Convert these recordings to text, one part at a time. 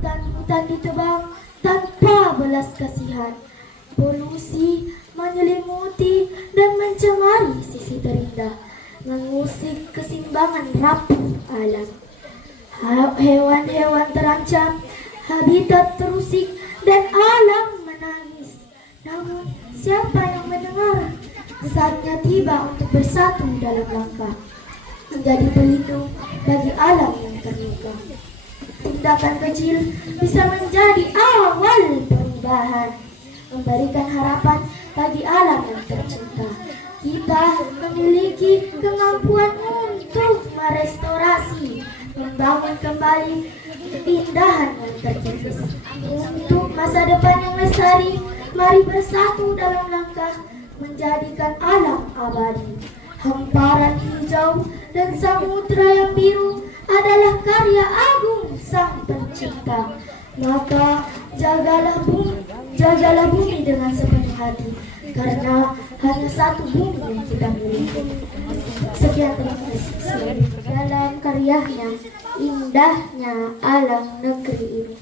Hutan-hutan ditebang tanpa belas kasihan. Polusi menyelimuti dan mencemari sisi terindah, mengusik keseimbangan rapuh alam. Hewan-hewan terancam, habitat terusik, dan alam menangis. Namun siapa yang mendengar? Saatnya tiba untuk bersatu dalam langkah, menjadi pelindung bagi alam yang terluka. Tindakan kecil bisa menjadi awal perubahan, memberikan harapan bagi alam yang tercinta. Kita memiliki kemampuan untuk merestorasi, membangun kembali keindahan yang terkikis. Untuk masa depan yang lestari, mari bersatu dalam langkah menjadikan alam abadi. Hamparan hijau dan samudra yang biru adalah karya agung Sang Pencipta. Maka jagalah bumi dengan sepenuh hati, karena hanya satu bumi yang kita miliki. Sekian terima kasih dalam karyanya Indahnya Alam Negeri ini.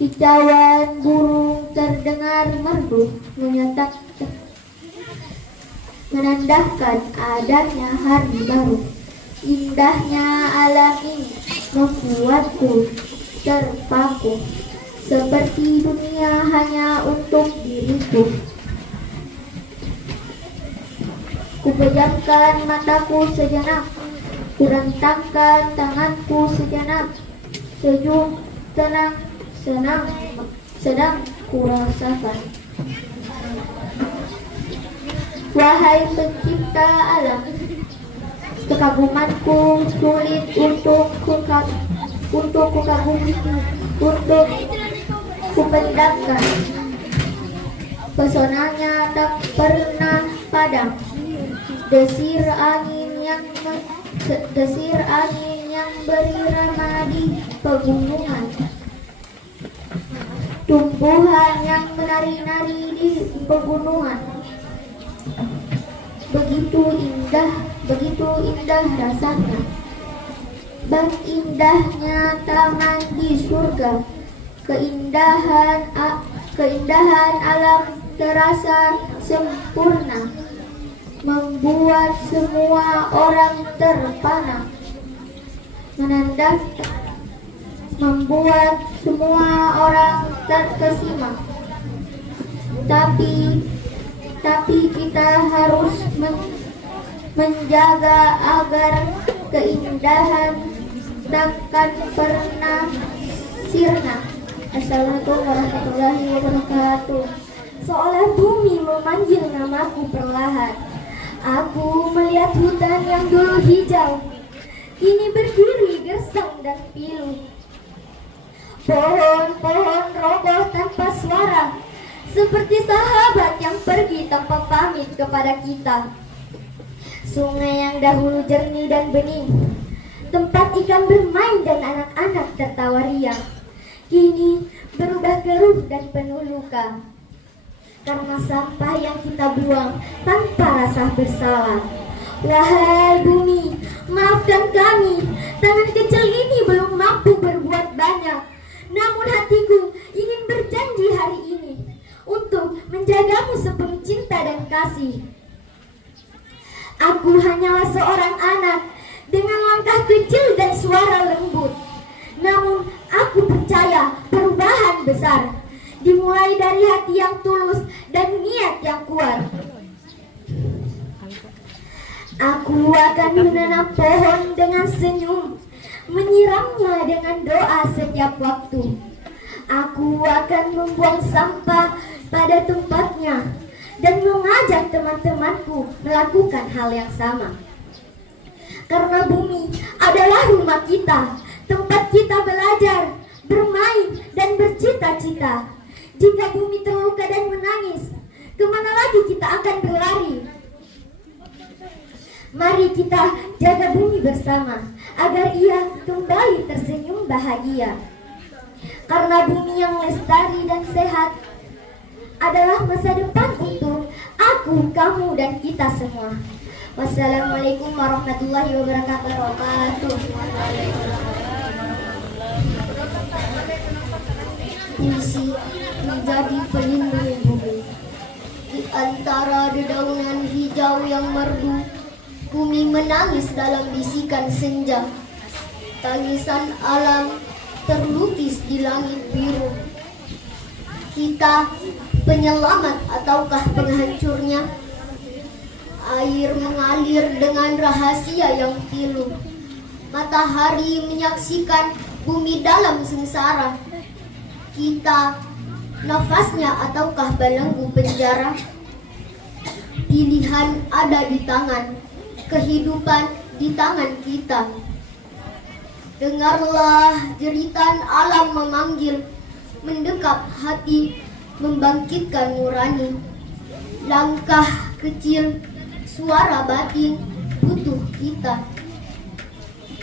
Kicauan burung terdengar merdu menandakan adanya hari baru. Indahnya alam ini membuatku terpaku, seperti dunia hanya untuk diriku. Kupejamkan mataku sejenak, kurentangkan tanganku sejenak. Sejuk, tenang, senang, sedang kurasakan. Wahai pencipta alam, kekagumanku sulit untuk kukagumi, untuk kupendamkan. Pesonanya tak pernah padam. Desir angin yang berirama di pegunungan, tumbuhan yang menari-nari di pegunungan. Begitu indah rasanya. Bang indahnya taman di surga. Keindahan alam terasa sempurna, membuat semua orang terpana, membuat semua orang terkesima. Tapi kita harus menjaga agar keindahan takkan pernah sirna. Assalamualaikum warahmatullahi wabarakatuh. Seolah bumi memanggil namaku perlahan, aku melihat hutan yang dulu hijau kini berdiri gersang dan pilu. Pohon-pohon roboh tanpa suara, seperti sahabat yang pergi tanpa pamit kepada kita. Sungai yang dahulu jernih dan bening, tempat ikan bermain dan anak-anak tertawa riang, kini berubah keruh dan penuh luka, karena sampah yang kita buang tanpa rasa bersalah. Wahai bumi, maafkan kami, tangan kecil ini belum mampu berbuat banyak. Namun hatiku ingin berjanji hari ini untuk menjagamu sepenuh cinta dan kasih. Aku hanyalah seorang anak dengan langkah kecil dan suara lembut. Namun aku percaya perubahan besar dimulai dari hati yang tulus dan niat yang kuat. Aku akan menanam pohon dengan senyum, menyiramnya dengan doa setiap waktu. Aku akan membuang sampah pada tempatnya dan mengajak teman-temanku melakukan hal yang sama. Karena bumi adalah rumah kita, tempat kita belajar, bermain, dan bercita-cita. Jika bumi terluka dan menangis, kemana lagi kita akan berlari? Mari kita jaga bumi bersama, agar ia kembali tersenyum bahagia. Karena bumi yang lestari dan sehat adalah masa depan untuk aku, kamu, dan kita semua. Wassalamualaikum warahmatullahi wabarakatuh. Puisi menjadi pelindung bumi. Di antara dedaunan hijau yang merdu, bumi menangis dalam bisikan senja. Tangisan alam terlukis di langit biru. Kita penyelamat ataukah penghancurnya? Air mengalir dengan rahasia yang pilu. Matahari menyaksikan bumi dalam sengsara. Kita nafasnya ataukah belenggu penjara? Pilihan ada di tangan, kehidupan di tangan kita. Dengarlah jeritan alam memanggil, mendekap hati, membangkitkan nurani. Langkah kecil, suara batin, butuh kita.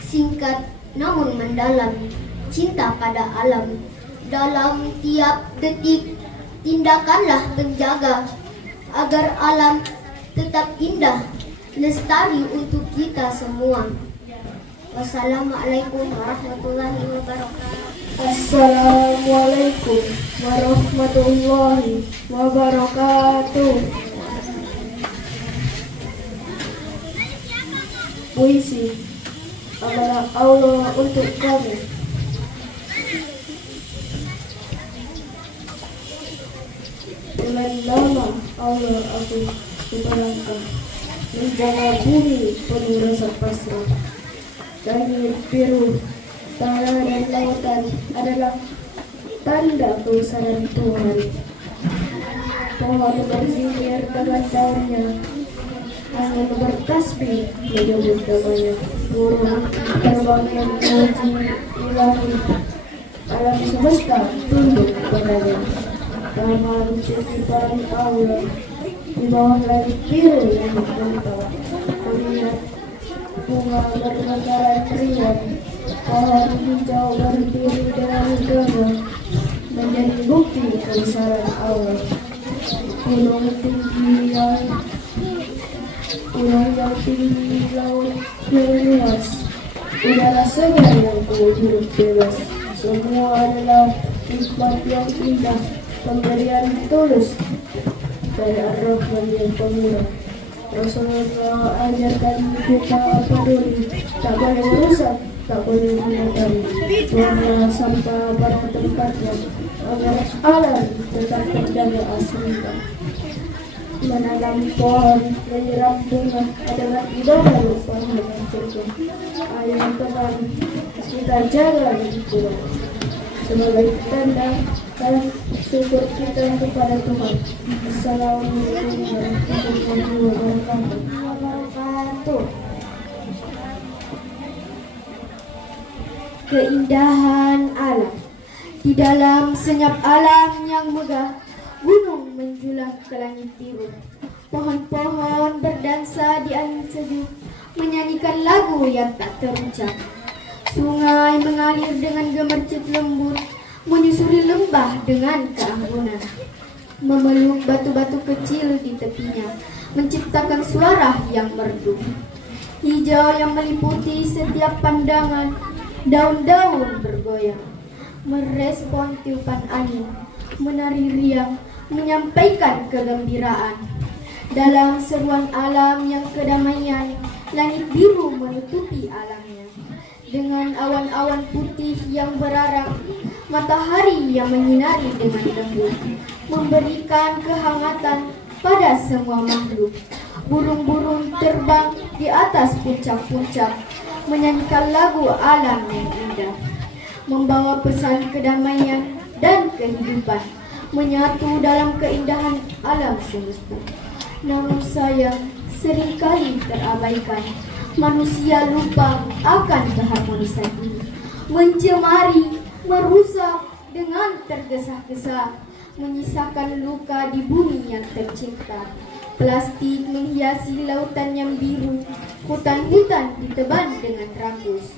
Singkat namun mendalam, cinta pada alam. Dalam tiap detik, tindakanlah penjaga agar alam tetap indah, lestari untuk kita semua. Wassalamualaikum warahmatullahi wabarakatuh. Assalamualaikum warahmatullahi wabarakatuh. Puisi amanah Allah untuk kami. Dengan nama Allah aku diperangkan, menjaga bumi penuh rasa pasrah. Langit biru, tanah dan lautan adalah tanda kebesaran Tuhan. Pohon berzikir dengan daunnya, angin bertasbih menyebut namanya. Burung terbang yang memuji ilahi, alam semesta tunduk padanya. Kamar titipan Allah di bawah langit biru yang membentang. Melihat bunga bermekaran riang, pohon hijau berdiri dengan gagah, menjadi bukti kebesaran Allah. Gunung yang tinggi, laut yang luas, udara segar yang penuh hidup bebas. Semua adalah nikmat yang indah, pemberian tulus dari Ar-Rahman yang Pemurah. Rasulullah ajarkan kita peduli, tak boleh merusak, tak boleh mengotori. Buanglah sampah pada tempatnya agar alam tetap terjaga aslinya. Menanam pohon, menyiram bunga adalah ibadah lupa surga. Ayo teman, kita jaga lingkungan sebagai tanda dan syukur kita kepada Tuhan. Assalamualaikum warahmatullahi wabarakatuh. Keindahan alam. Di dalam senyap alam yang megah, gunung menjulang ke langit biru. Pohon-pohon berdansa di angin sejuk, menyanyikan lagu yang tak terucap. Sungai mengalir dengan gemercik lembut, menyusuri lembah dengan keanggunan. Memeluk batu-batu kecil di tepinya, menciptakan suara yang merdu. Hijau yang meliputi setiap pandangan, daun-daun bergoyang, merespon tiupan angin, menari riang, menyampaikan kegembiraan. Dalam seruan alam yang kedamaian, langit biru menutupi alamnya. Dengan awan-awan putih yang berarang, matahari yang menyinari dengan lembut, memberikan kehangatan pada semua makhluk. Burung-burung terbang di atas puncak-puncak, menyanyikan lagu alam yang indah, membawa pesan kedamaian dan kehidupan, menyatu dalam keindahan alam semesta. Namun sayang, seringkali terabaikan. Manusia lupa akan keharmonisan ini, mencemari, merusak dengan tergesa-gesa, menyisakan luka di bumi yang tercipta. Plastik menghiasi lautan yang biru, hutan-hutan diteban dengan rakus.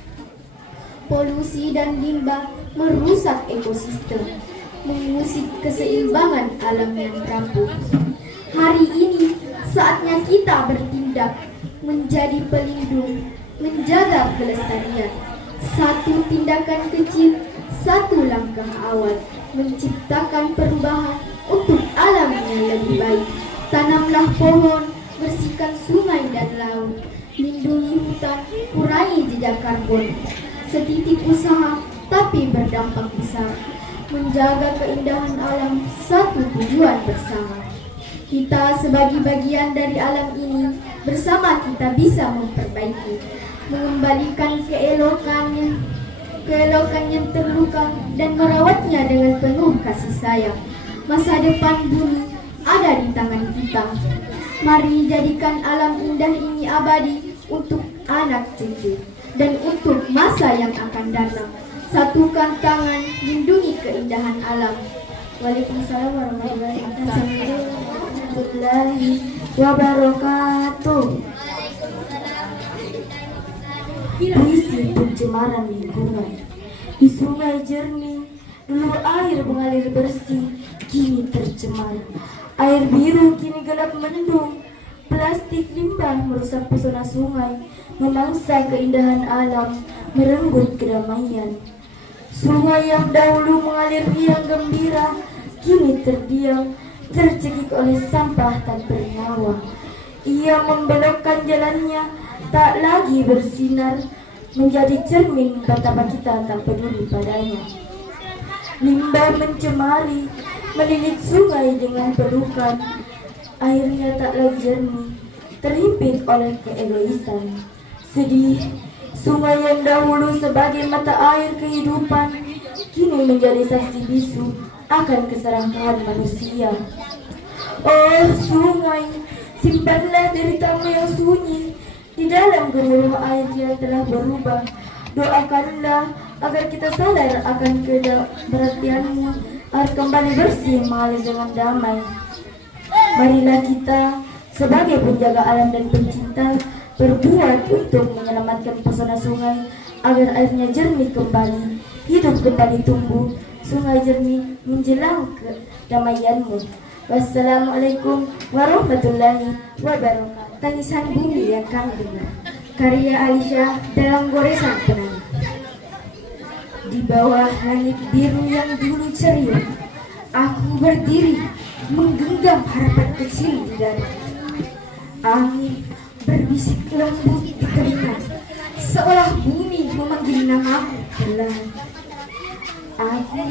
Polusi dan limbah merusak ekosistem, mengusik keseimbangan alam yang rapuh. Hari ini saatnya kita bertindak, menjadi pelindung, menjaga kelestarian. Satu tindakan kecil, satu langkah awal, menciptakan perubahan untuk alam yang lebih baik. Tanamlah pohon, bersihkan sungai dan laut, lindungi hutan, kurangi jejak karbon. Setitik usaha tapi berdampak besar, menjaga keindahan alam, satu tujuan bersama. Kita sebagai bagian dari alam ini, bersama kita bisa memperbaiki, mengembalikan keelokannya yang terluka dan merawatnya dengan penuh kasih sayang. Masa depan bumi ada di tangan kita. Mari jadikan alam indah ini abadi untuk anak cucu dan untuk masa yang akan datang. Satukan tangan, lindungi keindahan alam. Waalaikumsalam warahmatullahi wabarakatuh. Puisi pencemaran lingkungan. Di sungai jernih, dulu air mengalir bersih, kini tercemar. Air biru kini gelap mendung. Plastik limbah merusak pesona sungai, memangsa keindahan alam, merenggut kedamaian. Sungai yang dahulu mengalir riang gembira, kini terdiam, tercekik oleh sampah tak bernyawa. Ia membelokkan jalannya, tak lagi bersinar, menjadi cermin betapa kita tak peduli padanya. Limbah mencemari, melilit sungai dengan pelukan. Airnya tak lagi jernih, terhimpit oleh keegoisan. Sedih, sungai yang dahulu sebagai mata air kehidupan, kini menjadi saksi bisu akan keserakahan manusia. Oh sungai, simpanlah deritamu yang sunyi di dalam gemuruh air yang telah berubah. Doakanlah agar kita sadar akan keberhatianmu, agar kembali bersih mengalir dengan damai. Marilah kita sebagai penjaga alam dan pencinta berbuat untuk menyelamatkan pesona sungai agar airnya jernih kembali, hidup kembali tumbuh, sungai jernih menjelang kedamaianmu. Wassalamualaikum warahmatullahi wabarakatuh. Tangisan bumi yang kami dengar, karya Alisyah dalam goresan penari. Di bawah langit biru yang dulu ceria, aku berdiri menggenggam harapan kecil di dada. Angin berbisik lembut di telinga, seolah bumi memanggil namamu perlahan. Aku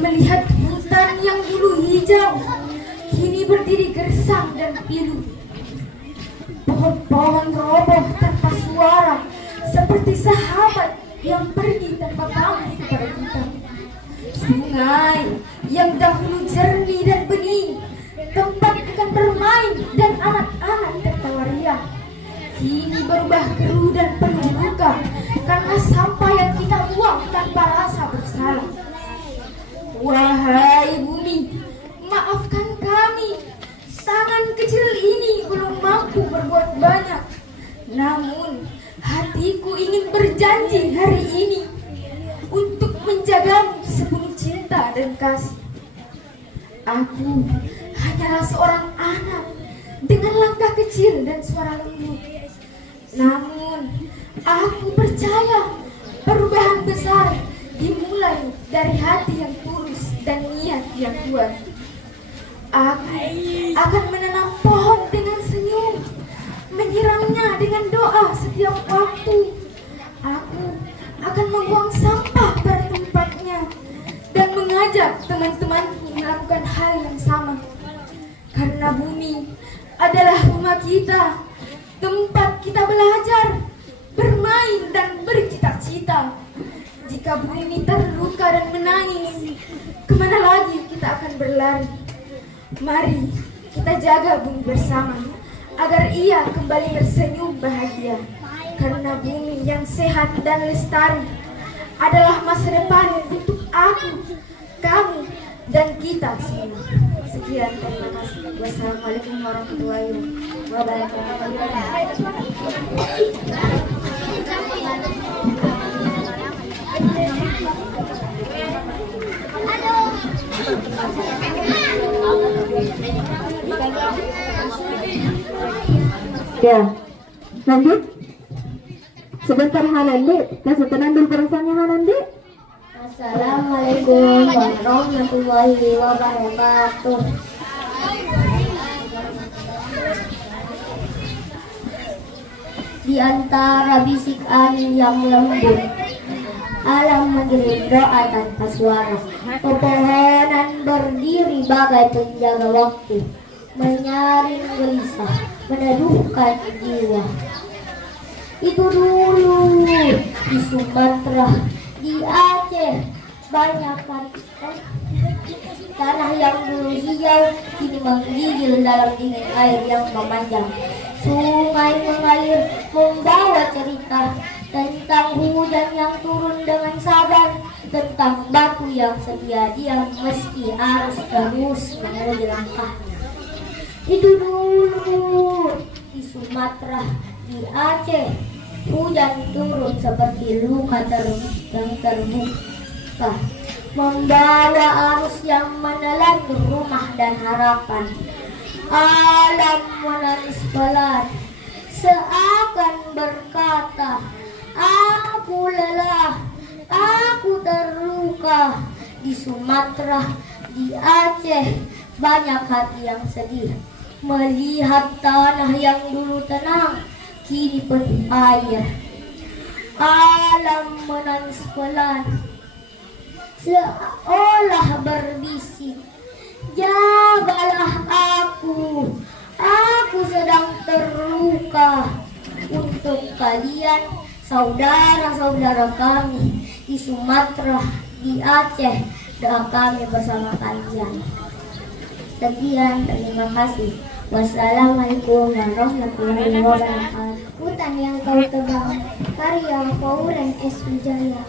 melihat hutan yang dulu hijau, kini berdiri gersang dan pilu. Pohon-pohon roboh tanpa suara, seperti sahabat yang pergi tanpa pamit kepada kita. Sungai yang dahulu jernih dan bening, tempat ikan bermain dan anak-anak tertawa riang, kini berubah keruh dan penuh luka karena sampah yang kita buang tanpa rasa bersalah. Wahai bumi, maafkan kami. Tangan kecil ini belum mampu berbuat banyak. Namun hatiku ingin berjanji hari ini untuk menjagamu sepenuh cinta dan kasih. Aku hanyalah seorang anak dengan langkah kecil dan suara lembut. Namun aku percaya perubahan besar dimulai dari hati yang tulus dan niat yang kuat. Aku akan menanam pohon dengan senyum, menyiramnya dengan doa setiap waktu. Aku akan membuang sampah pada tempatnya dan mengajak teman-temanku melakukan hal yang sama. Karena bumi adalah rumah kita, tempat kita belajar, bermain dan bercita-cita. Jika bumi terluka dan menangis, kemana lagi kita akan berlari? Mari kita jaga bumi bersama agar ia kembali tersenyum bahagia. Karena bumi yang sehat dan lestari adalah masa depan untuk aku, kamu, dan kita semua. Sekian, terima kasih. Wassalamualaikum warahmatullahi wabarakatuh. Ya, Lanjut. Sebentar Hanandi, kasih tenang dulu perasaannya Hanandi. Assalamualaikum warahmatullahi wabarakatuh. Di antara bisik angin yang lembut, alam mengirim doa tanpa suara. Pepohonan berdiri bagai penjaga waktu, menyaring gelisah, meneduhkan jiwa. Itu dulu di Sumatera, di Aceh, banyak tanah yang dulu hijau kini menggigil dalam dingin air yang memanjang. Sungai mengalir membawa cerita tentang hujan yang turun dengan sabar, tentang batu yang sedia diam meski arus terus menguji langkahnya. Itu dulu di Sumatera, di Aceh, hujan turun seperti luka yang terbuka, membawa arus yang menelan rumah dan harapan. Alam menangis pelan, seakan berkata, aku lelah, aku terluka. Di Sumatera, di Aceh, banyak hati yang sedih melihat tanah yang dulu tenang kini penuh air. Alam menangis pelan, seolah berbisik, jagalah aku sedang terluka. Untuk kalian, saudara-saudara kami di Sumatera, di Aceh, doa kami bersama kalian. Sekian, terima kasih. Wassalamualaikum warahmatullahi wabarakatuh. Hutan yang kau tebang, karya Pauren S. Wijaya.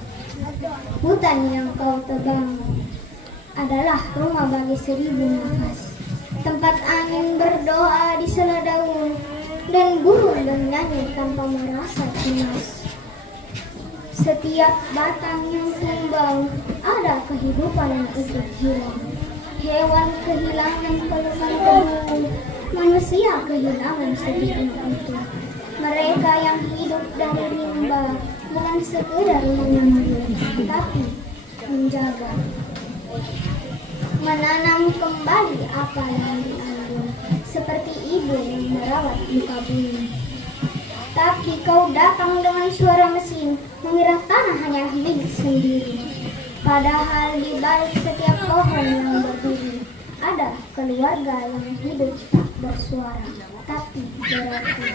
Hutan yang kau tebang adalah rumah bagi 1000 nafas, tempat angin berdoa di sela daun dan burung bernyanyi tanpa merasa cemas. Setiap batang yang tumbang ada kehidupan yang ikut hilang. Hewan kehilangan pelukan tebu, manusia kehilangan sedikit itu. Mereka yang hidup dari rimba bukan sekedar mengambil, tapi menjaga, menanam kembali apa yang diambil, seperti ibu yang merawat muka bumi. Tapi kau datang dengan suara mesin, mengira tanah hanya milik sendiri. Padahal di balik setiap pohon yang berdiri, ada keluarga yang hidup tak bersuara, tapi berarti.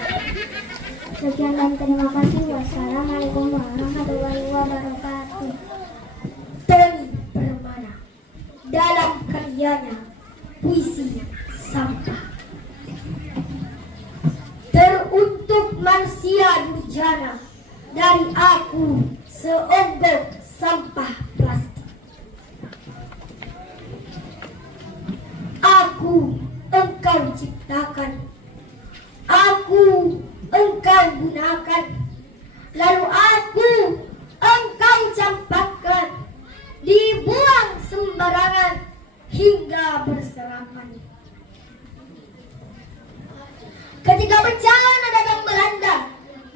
Sekian dan terima kasih. Wassalamualaikum warahmatullahi wabarakatuh. Tony Permana dalam karyanya Puisi Sampah. Teruntuk manusia durjana, dari aku seonggok sampah plastik. Aku engkau ciptakan, aku engkau gunakan, lalu aku engkau campakkan, dibuang sembarangan hingga berserakan. Ketika bencana datang melanda,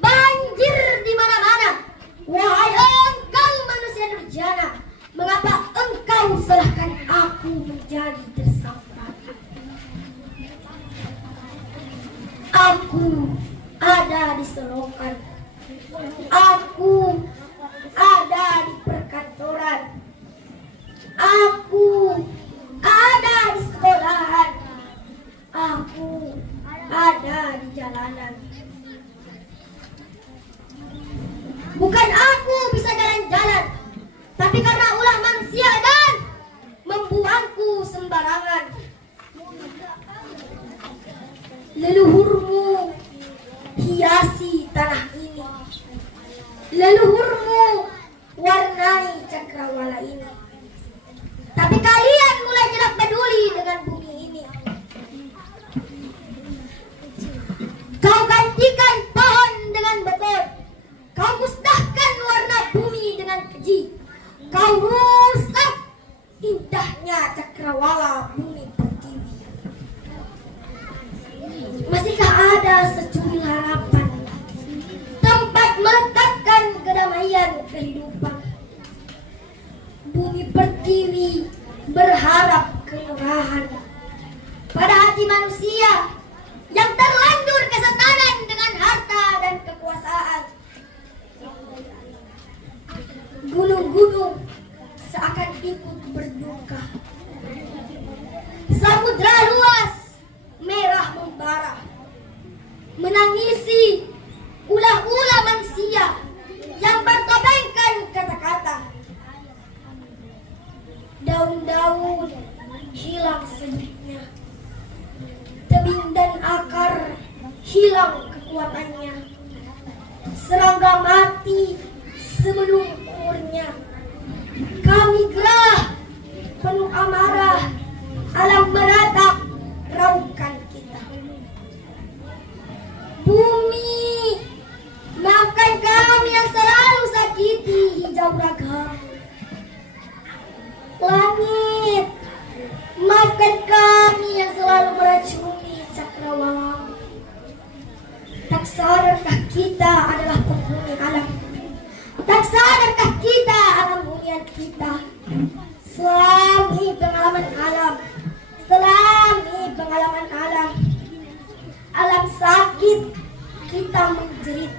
banjir di mana-mana, wahai engkau manusia durjana, mengapa engkau serahkan aku menjadi tersangka? Aku ada di selokan, aku ada di perkantoran, aku ada di sekolahan, aku ada di jalanan. Bukan aku bisa jalan-jalan, tapi karena ulah manusia dan membuangku sembarangan. Leluhurmu hiasi tanah ini, leluhurmu warnai cakrawala ini, tapi kalian mulai tidak peduli dengan bumi ini. Kau gantikan pohon dengan beton, kau musnahkan warna bumi dengan keji, kau rusak indahnya cakrawala bumi pertiwi. Masihkah ada secuil harapan kegelisahan pada hati manusia yang terlanjur kesetanan dengan harta dan kekuasaan. Gunung-gunung seakan ikut berduka. Samudra luas merah membara, menangisi ulah-ulah manusia yang bertopengkan kata-kata. Daun-daun hilang sedikitnya, tebing dan akar hilang kekuatannya, serangga mati sebelum umurnya. Kami gerah penuh amarah, alam meratap raukan kita. Bumi, maafkan kami yang selalu sakiti hijau ragam. Langit, maafkan kami yang selalu meracuni cakrawala. Tak sadarkah kita adalah penghuni alam? Tak sadarkah kita alam hunian kita? Selami pengalaman alam, selami pengalaman alam. Alam sakit, kita menjerit.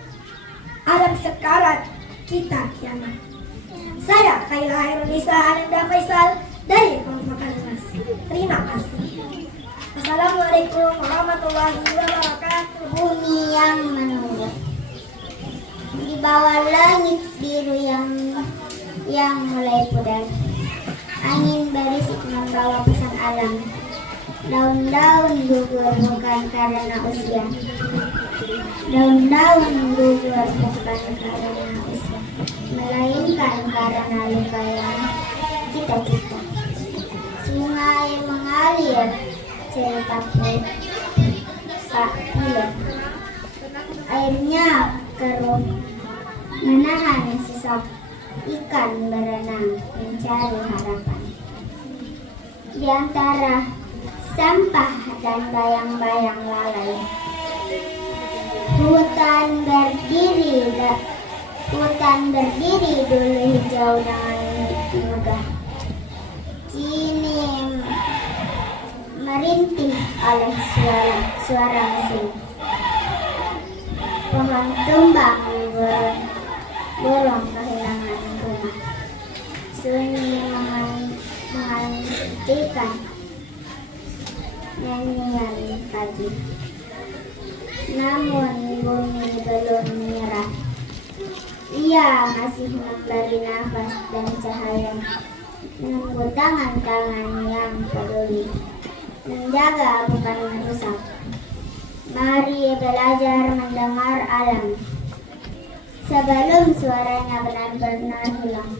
Alam sekarat, kita kiamat. Saya Khaira Hairunisa Ananda Faisal dari Kabupaten Mas. Terima kasih. Assalamualaikum warahmatullahi wabarakatuh. Bumi yang menunggu di bawah langit biru yang mulai pudar. Angin berisik membawa pesan alam. Daun-daun gugur bukan karena usia. Daun-daun gugur bukan karena usia, melainkan karena luka yang kita cipta. Sungai mengalir cepat tak hilang. Airnya keruh menahan sesak. Ikan berenang mencari harapan. Di antara sampah dan bayang-bayang lalai, hutan berdiri dulu hijau dengan megah. Kini merintih oleh suara mesin. Pohon tumbang bolong kehilangan rumah. Sunyi menghentikan nyanyian pagi. Namun bumi belum menyerah. Ia masih memberi nafas dan cahaya, menunggu tangan-tangan yang peduli, menjaga bukan merusak. Mari belajar mendengar alam sebelum suaranya benar-benar hilang.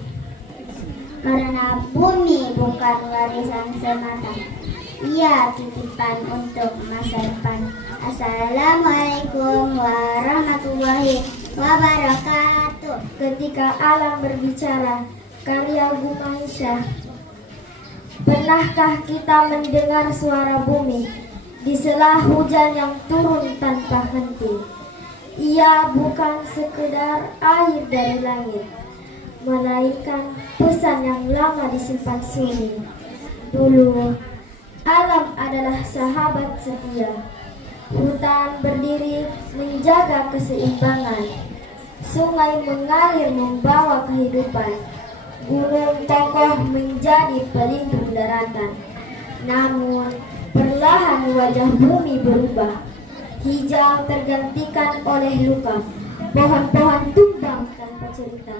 Karena bumi bukan warisan semata, ia titipan untuk masa depan. Assalamualaikum warahmatullahi wabarakatuh. Ketika alam berbicara, karya Gumaisha. Pernahkah kita mendengar suara bumi di sela hujan yang turun tanpa henti? Ia bukan sekedar air dari langit, melainkan pesan yang lama disimpan sunyi. Dulu, alam adalah sahabat setia. Hutan berdiri menjaga keseimbangan. Sungai mengalir membawa kehidupan. Gunung kokoh menjadi pelindung daratan. Namun, perlahan wajah bumi berubah. Hijau tergantikan oleh luka. Pohon-pohon tumbang tanpa cerita.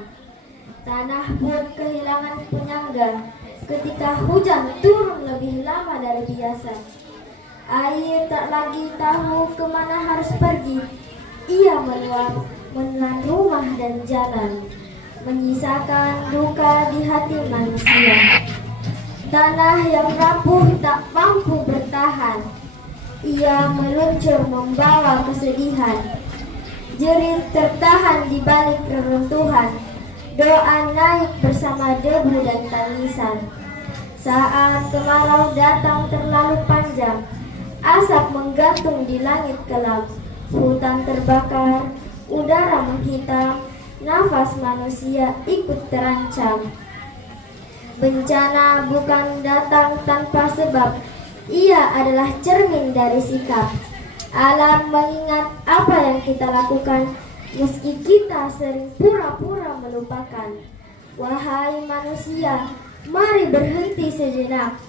Tanah pun kehilangan penyangga ketika hujan turun lebih lama dari biasa. Air tak lagi tahu kemana harus pergi. Ia menelan rumah dan jalan, menyisakan duka di hati manusia. Tanah yang rapuh tak mampu bertahan. Ia meluncur membawa kesedihan. Jerit tertahan di balik reruntuhan. Doa naik bersama debu dan tangisan. Saat kemarau datang terlalu panjang, asap menggantung di langit kelam. Hutan terbakar, udara menghitam, nafas manusia ikut terancam. Bencana bukan datang tanpa sebab, ia adalah cermin dari sikap. Alam mengingat apa yang kita lakukan, meski kita sering pura-pura melupakan. Wahai manusia, mari berhenti sejenak,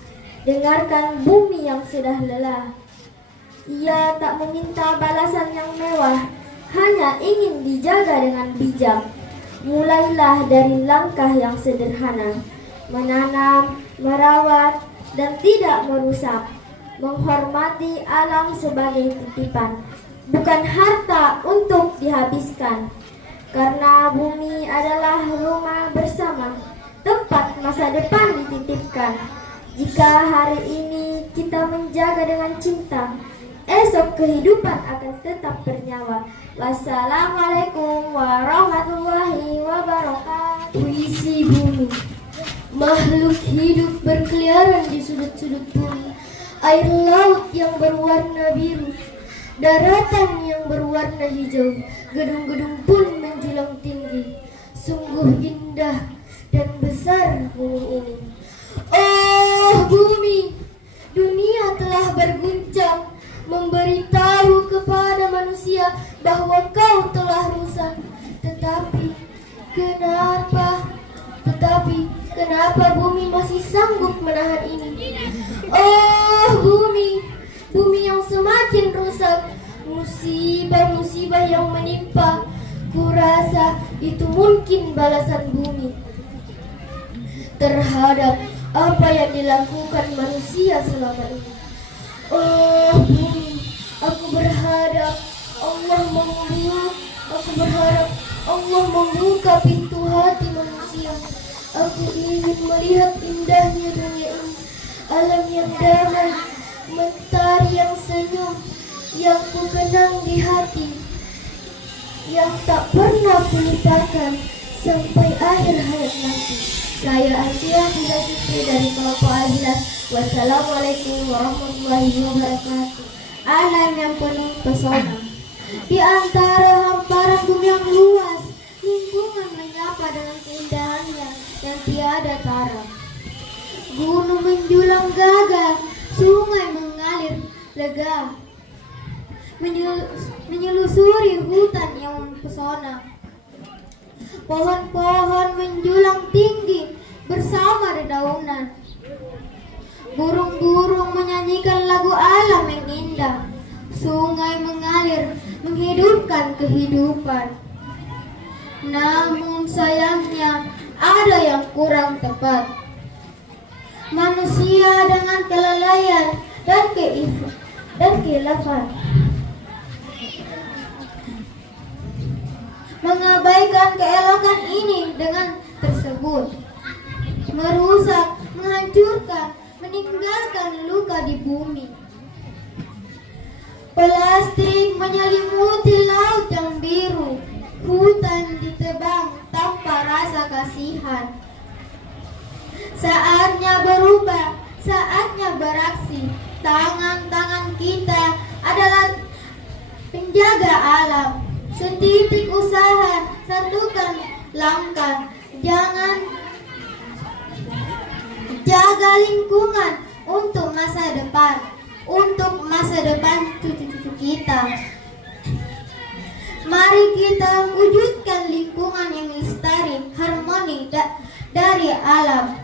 dengarkan bumi yang sudah lelah. Ia tak meminta balasan yang mewah, hanya ingin dijaga dengan bijak. Mulailah dari langkah yang sederhana, menanam, merawat, dan tidak merusak. Menghormati alam sebagai titipan, bukan harta untuk dihabiskan. Karena bumi adalah rumah bersama, tempat masa depan dititipkan. Jika hari ini kita menjaga dengan cinta, esok kehidupan akan tetap bernyawa. Wassalamualaikum warahmatullahi wabarakatuh. Puisi bumi. Makhluk hidup berkeliaran di sudut-sudut bumi. Air laut yang berwarna biru, daratan yang berwarna hijau, gedung-gedung pun menjulang tinggi. Sungguh indah dan besar bumi ini. Oh bumi, dunia telah berguncang, memberitahu kepada manusia bahwa kau telah rusak. Tetapi kenapa bumi masih sanggup menahan ini? Oh bumi yang semakin rusak, musibah-musibah yang menimpa, kurasa itu mungkin balasan bumi terhadap apa yang dilakukan manusia selama ini. Oh bumi, aku berharap Allah membuka pintu hati manusia. Aku ingin melihat indahnya dunia ini, alam yang damai, mentari yang senyum, yang kukenang di hati, yang tak pernah kulupakan sampai akhir hayat nanti. Saya Asia tidak Fitri dari kelompok Al-Hilal. Wassalamualaikum warahmatullahi wabarakatuh. Alam yang penuh pesona, di antara hamparan bumi yang luas, lingkungan menyapa dengan keindahannya yang tiada tara. Gunung menjulang gagah, sungai mengalir lega, menyelusuri hutan yang mempesona. Pohon-pohon menjulang tinggi bersama dedaunan. Burung-burung menyanyikan lagu alam yang indah. Sungai mengalir menghidupkan kehidupan. Namun sayangnya ada yang kurang tepat. Manusia dengan kelalaian dan keilafan mengabaikan keelokan ini dengan tersebut, merusak, menghancurkan, meninggalkan luka di bumi. Plastik menyelimuti laut yang biru, hutan ditebang tanpa rasa kasihan. Saatnya berubah, saatnya beraksi. Tangan-tangan kita adalah penjaga alam. Setitik usaha, satukan langkah. Jangan jaga lingkungan untuk masa depan, cucu-cucu kita. Mari kita wujudkan lingkungan yang lestari, harmoni dari alam.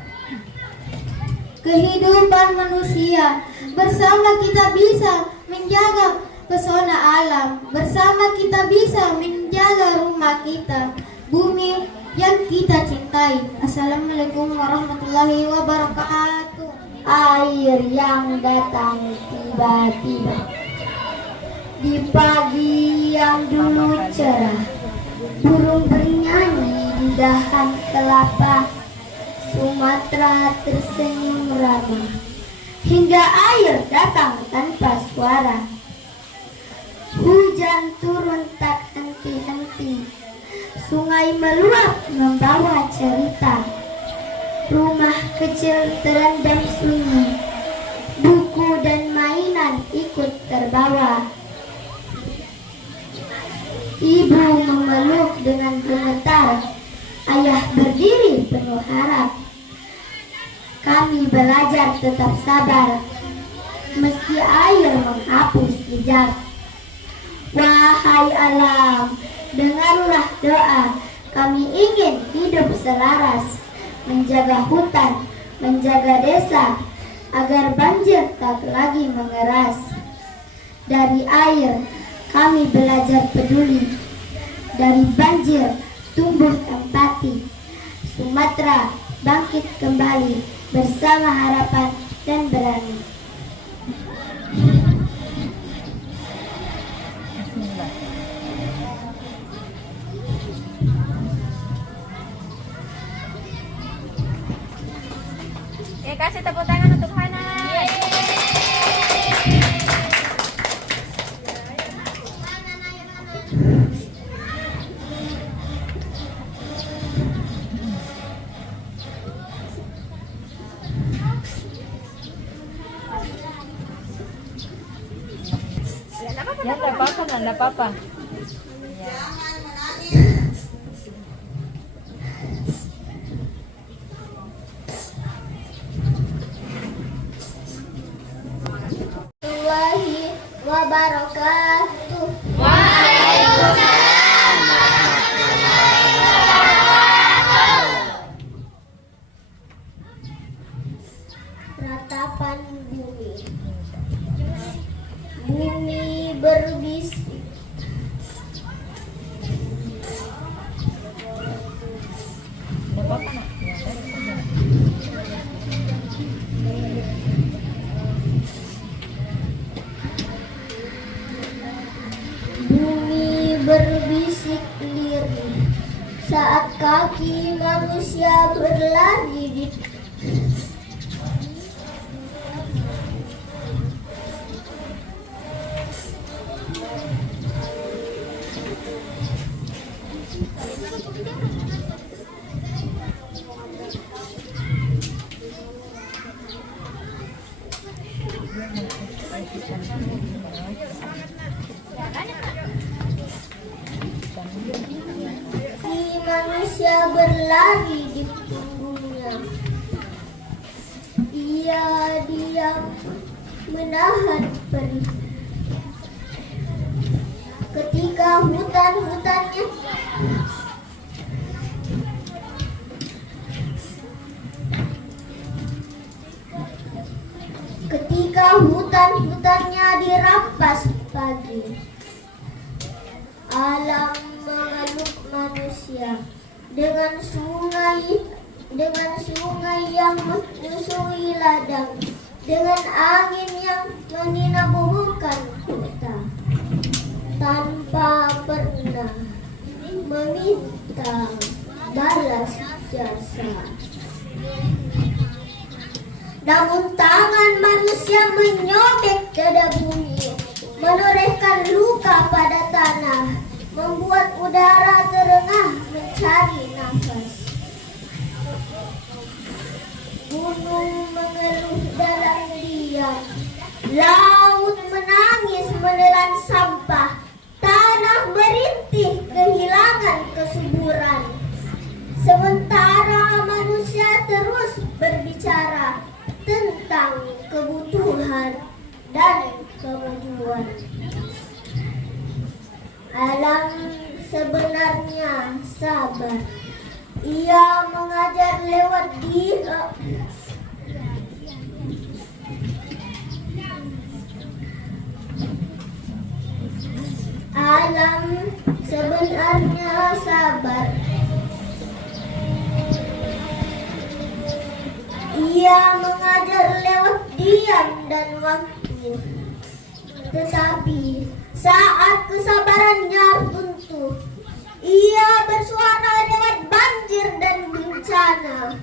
Kehidupan manusia, bersama kita bisa menjaga pesona alam, bersama kita bisa menjaga rumah kita, bumi yang kita cintai. Assalamualaikum warahmatullahi wabarakatuh. Air yang datang tiba-tiba di pagi yang dulu cerah, burung bernyanyi di dahan kelapa, Sumatera tersenyum ramah, hingga air datang tanpa suara. Hujan turun tak henti-henti, sungai meluap membawa cerita. Rumah kecil terendam sunyi, buku dan mainan ikut terbawa. Ibu memeluk dengan gemetar, ayah berdiri penuh harap. kami belajar tetap sabar, meski air menghapus jejak. Wahai alam, dengarlah doa, kami ingin hidup selaras, menjaga hutan, menjaga desa, agar banjir tak lagi mengeras. Dari air, kami belajar peduli, dari banjir, tumbuh empati. Sumatera bangkit kembali, bersama harapan dan berani. Kasih tepuk tangan untuk Hana. Ya, enggak apa-apa, enggak apa-apa. Warahmatullahi wabarakatuh. Ratapan bumi, bumi berbisik, bumi berbisik lirih saat kaki manusia berlari di manusia berlari di punggungnya. Ia diam menahan perih. Ketika hutan-hutannya dirampas pagi, alam mengeluk manusia dengan sungai yang menyusui ladang, dengan angin yang meninabuhkan kota, tanpa pernah meminta balas jasa. Namun tangan manusia menyobek dada bumi, menorehkan luka pada tanah, membuat udara terengah mencari nafas. Gunung mengeluh dalam diam, laut menangis menelan sampah, tanah merintih kehilangan kesuburan. Sementara manusia terus berbicara tentang kebutuhan dan kemajuan. Alam sebenarnya sabar. Ia mengajar lewat dialog. Alam sebenarnya sabar. Ia mengajar lewat diam dan waktu. Tetapi saat kesabarannya runtuh, ia bersuara lewat banjir dan bencana.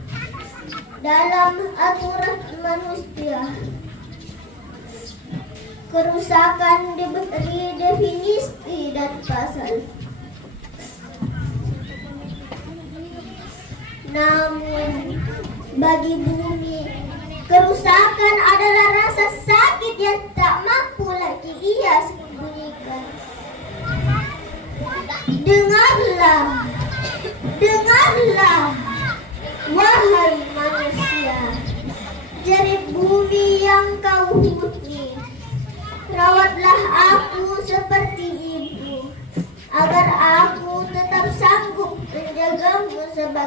Dalam aturan manusia, kerusakan diberi definisi dan pasal. Namun bagi bumi, kerusakan adalah rasa sakit yang tak mampu lagi ia sembunyikan. Dengarlah, wahai manusia,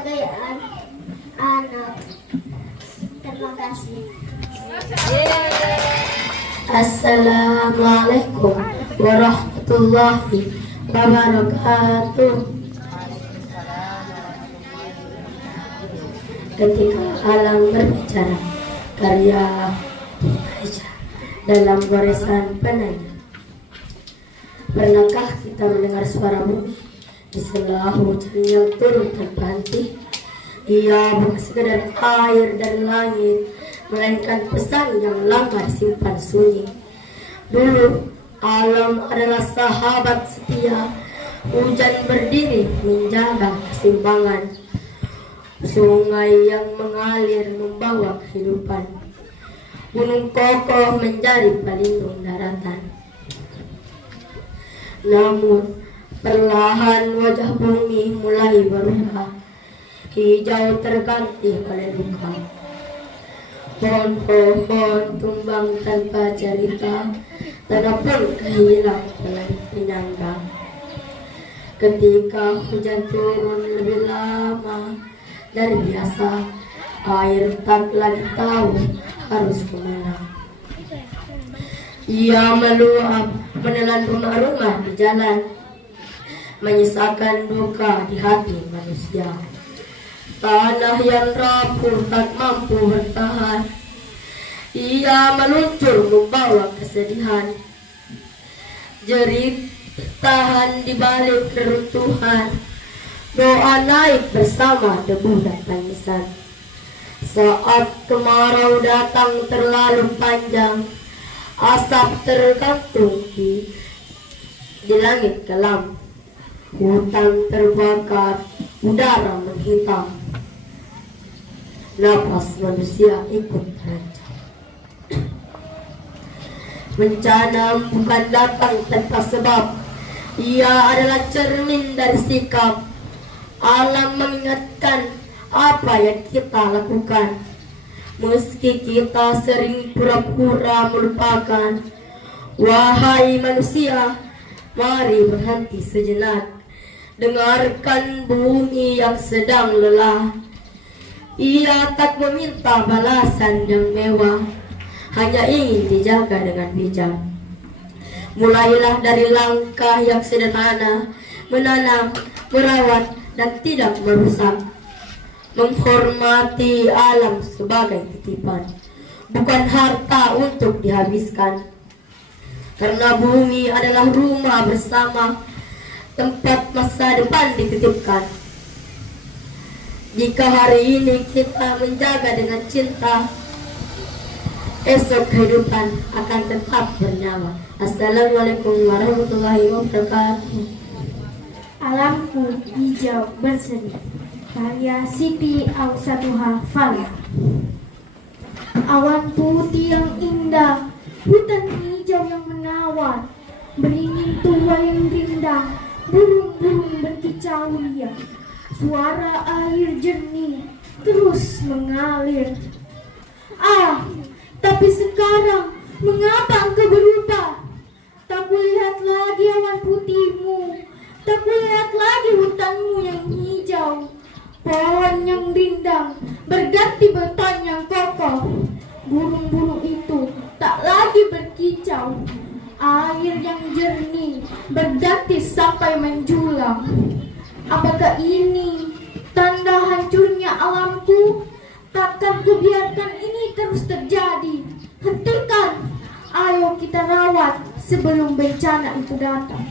sebagai anak. Terima kasih. Assalamualaikum warahmatullahi wabarakatuh. Ketika alam berbicara, karya Aisyah dalam goresan penanya. Pernahkah kita mendengar suara bumi di sela hujan yang turun tanpa henti? Ia bukan sekedar air dari langit, melainkan pesan yang lama disimpan sunyi. Dulu alam adalah sahabat setia, hujan berdiri menjaga keseimbangan, sungai yang mengalir membawa kehidupan, gunung kokoh menjadi pelindung daratan. Namun perlahan wajah bumi mulai berubah, hijau terganti oleh duka. Pohon-pohon tumbang tanpa cerita, tanah pun kehilangan penyangga. Ketika hujan turun lebih lama dari biasa, air tak lagi tahu harus kemana. Ia meluap menelan rumah-rumah di jalan, menyisakan duka di hati manusia. Tanah yang rapuh tak mampu bertahan, ia meluncur membawa kesedihan. Jerit tahan di balik keruntuhan, doa naik bersama debu dan tangisan. Saat kemarau datang terlalu panjang, asap tergantung di langit kelam. Hutan terbakar, udara menghitam, napas manusia ikut terancam. Bencana bukan datang tanpa sebab, ia adalah cermin dari sikap. Alam mengingatkan apa yang kita lakukan, meski kita sering pura-pura melupakan. Wahai manusia, mari berhenti sejenak, dengarkan bumi yang sedang lelah. Ia tak meminta balasan yang mewah, hanya ingin dijaga dengan bijak. Mulailah dari langkah yang sederhana, menanam, merawat, dan tidak merusak. Menghormati alam sebagai titipan, bukan harta untuk dihabiskan. Karena bumi adalah rumah bersama, tempat masa depan dititipkan. Jika hari ini kita menjaga dengan cinta, esok kehidupan akan tetap bernyawa. Assalamualaikum warahmatullahi wabarakatuh. Alamku hijau berseri, karya Siti Ausatuha Falah. Awan putih yang indah, hutan hijau yang menawan, beringin tua yang rindang, burung-burung berkicau liar, suara air jernih terus mengalir. Tapi sekarang mengapa engkau berubah? Tak kulihat lagi awan putihmu, tak kulihat lagi hutanmu yang hijau. Pohon yang rindang berganti batang yang kokoh, burung-burung itu tak lagi berkicau. Air yang jernih berganti sampai menjulang. Apakah ini tanda hancurnya alamku? Takkan kubiarkan ini terus terjadi. Hentikan, ayo kita rawat sebelum bencana itu datang.